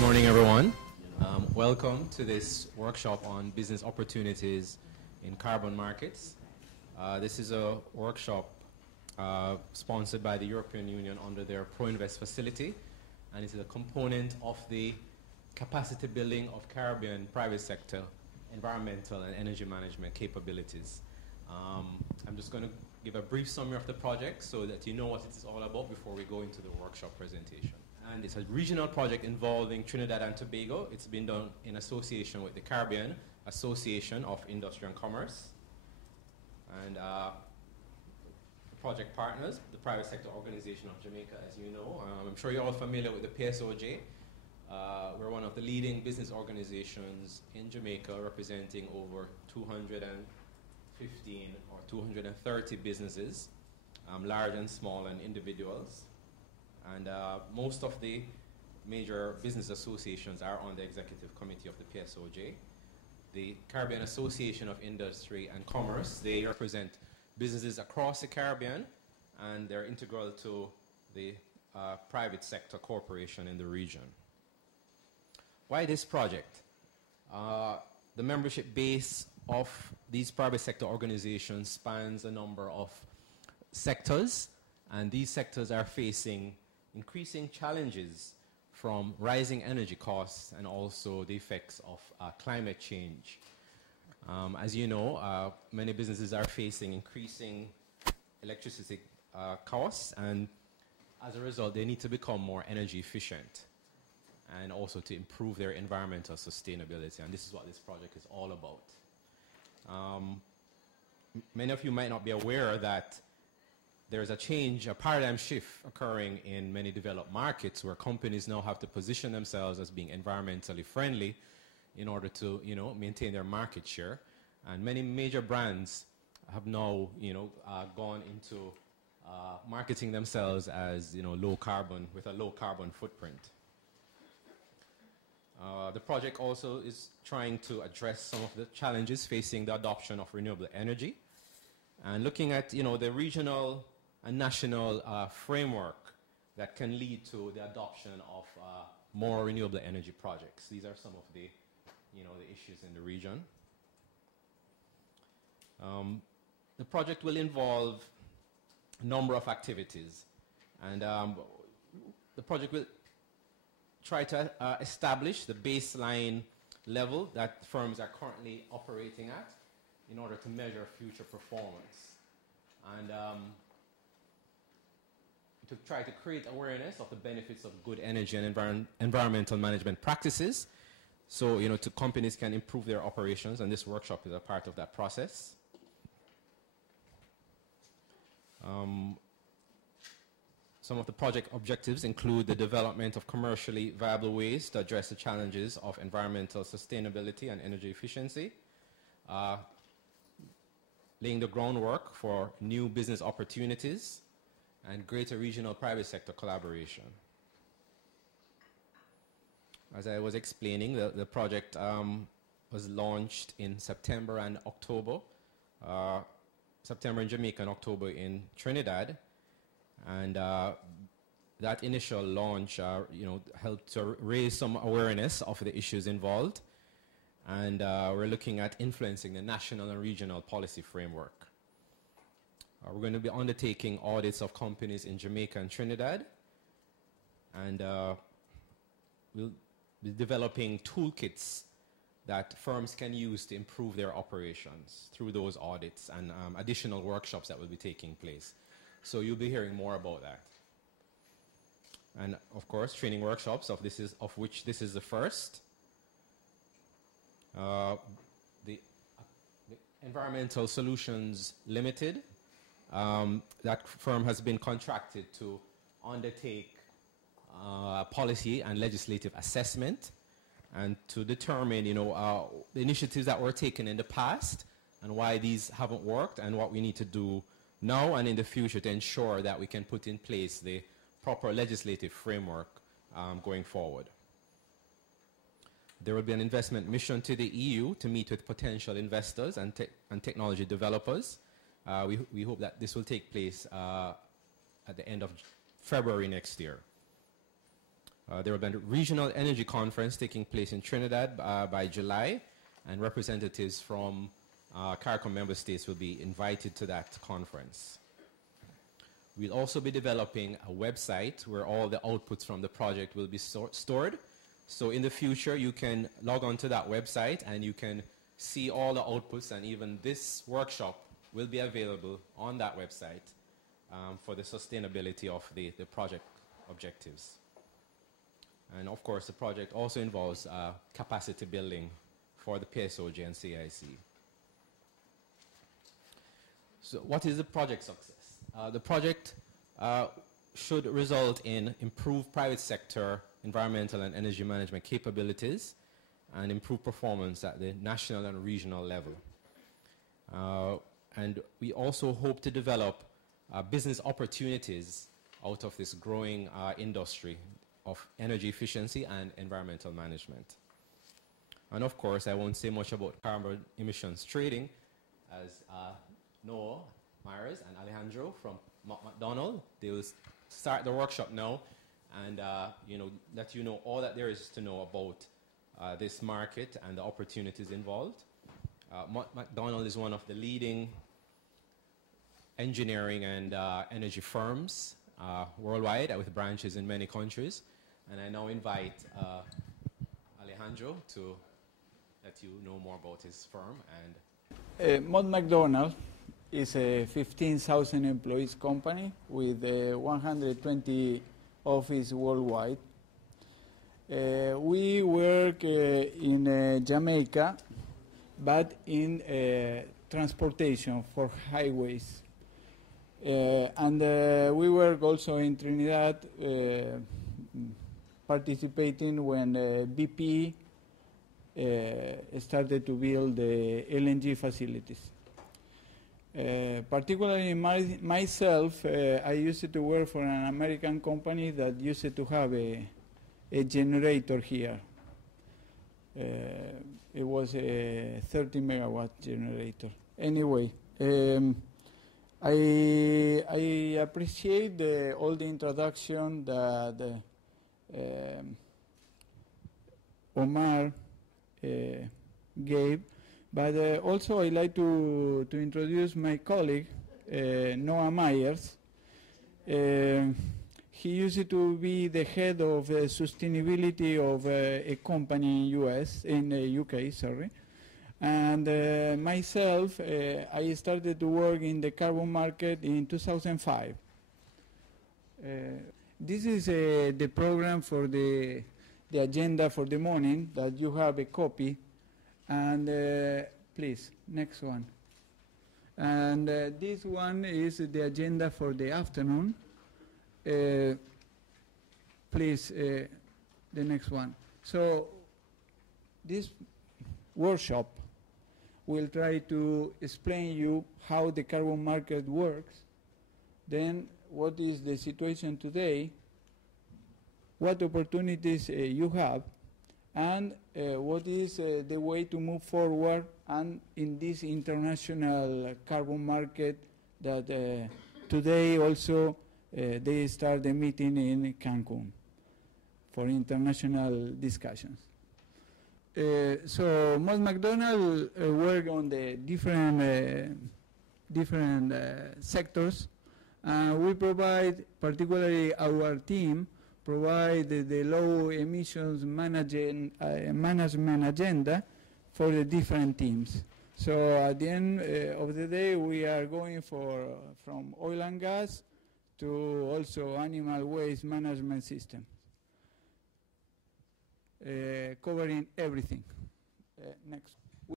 morning, everyone. Welcome to this workshop on business opportunities in carbon markets. This is a workshop sponsored by the European Union under their Pro-Invest facility, and it is a component of the capacity building of Caribbean private sector environmental and energy management capabilities. I'm just going to give a brief summary of the project so that you know what it is all about before we go into the workshop presentation. And it's a regional project involving Trinidad and Tobago. It's been done in association with the Caribbean Association of Industry and Commerce. And the project partners, the private sector organization of Jamaica, as you know. I'm sure you're all familiar with the PSOJ. We're one of the leading business organizations in Jamaica, representing over 215 or 230 businesses, large and small and individuals. And most of the major business associations are on the executive committee of the PSOJ. The Caribbean Association of Industry and Commerce, they represent businesses across the Caribbean, and they're integral to the private sector corporation in the region. Why this project? The membership base of these private sector organizations spans a number of sectors, and these sectors are facing increasing challenges from rising energy costs and also the effects of climate change. As you know, many businesses are facing increasing electricity costs, and as a result, they need to become more energy efficient and also to improve their environmental sustainability. And this is what this project is all about. Many of you might not be aware that there's a change, a paradigm shift occurring in many developed markets where companies now have to position themselves as being environmentally friendly in order to, maintain their market share. And many major brands have now, gone into marketing themselves as, low carbon, with a low carbon footprint. The project also is trying to address some of the challenges facing the adoption of renewable energy, and looking at, the regional and national framework that can lead to the adoption of more renewable energy projects. These are some of the, the issues in the region. The project will involve a number of activities, and the project will try to establish the baseline level that firms are currently operating at in order to measure future performance, and to try to create awareness of the benefits of good energy and environmental management practices, so companies can improve their operations, and this workshop is a part of that process. Some of the project objectives include the development of commercially viable ways to address the challenges of environmental sustainability and energy efficiency, laying the groundwork for new business opportunities, and greater regional private sector collaboration. As I was explaining, the project was launched in September and October. September in Jamaica and October in Trinidad. And that initial launch, helped to raise some awareness of the issues involved. And we're looking at influencing the national and regional policy framework. We're going to be undertaking audits of companies in Jamaica and Trinidad. And we'll be developing toolkits that firms can use to improve their operations through those audits and additional workshops that will be taking place. So you'll be hearing more about that. And of course, training workshops of which this is the first. The Environmental Solutions Limited, that firm has been contracted to undertake policy and legislative assessment and to determine, the initiatives that were taken in the past and why these haven't worked and what we need to do now and in the future to ensure that we can put in place the proper legislative framework going forward. There will be an investment mission to the EU to meet with potential investors and technology developers. We hope that this will take place at the end of February next year. There will be a regional energy conference taking place in Trinidad by July, and representatives from CARICOM member states will be invited to that conference. We'll also be developing a website where all the outputs from the project will be stored. So in the future, you can log on to that website and you can see all the outputs, and even this workshop will be available on that website for the sustainability of the project objectives. And of course, the project also involves capacity building for the PSOJ and CIC. So what is the project success? The project should result in improved private sector environmental and energy management capabilities and improved performance at the national and regional level. And we also hope to develop business opportunities out of this growing industry of energy efficiency and environmental management. And of course, I won't say much about carbon emissions trading, as Noah Myers and Alejandro from McDonald, they will start the workshop now and let you know all that there is to know about this market and the opportunities involved. McDonald is one of the leading engineering and energy firms worldwide with branches in many countries. And I now invite Alejandro to let you know more about his firm. And Mott MacDonald is a 15,000 employees company with 120 offices worldwide. We work in Jamaica, but in transportation for highways. And we work also in Trinidad, participating when BP started to build the LNG facilities. Particularly myself, I used to work for an American company that used to have a generator here. It was a 30 megawatt generator. Anyway, I appreciate all the introduction that Omar gave, but also I'd like to introduce my colleague, Noah Myers. He used to be the head of sustainability of a company in UK, sorry. And myself, I started to work in the carbon market in 2005. This is the program for the agenda for the morning, that you have a copy. And please, next one. And this one is the agenda for the afternoon. Please, the next one. So this workshop will try to explain you how the carbon market works, then what is the situation today, what opportunities you have, and what is the way to move forward and in this international carbon market that today also they start the meeting in Cancun for international discussions. So Mott MacDonald work on the different sectors. We provide, particularly our team, provide the low emissions management agenda for the different teams. So at the end of the day, we are going from oil and gas to also animal waste management system, covering everything. Next.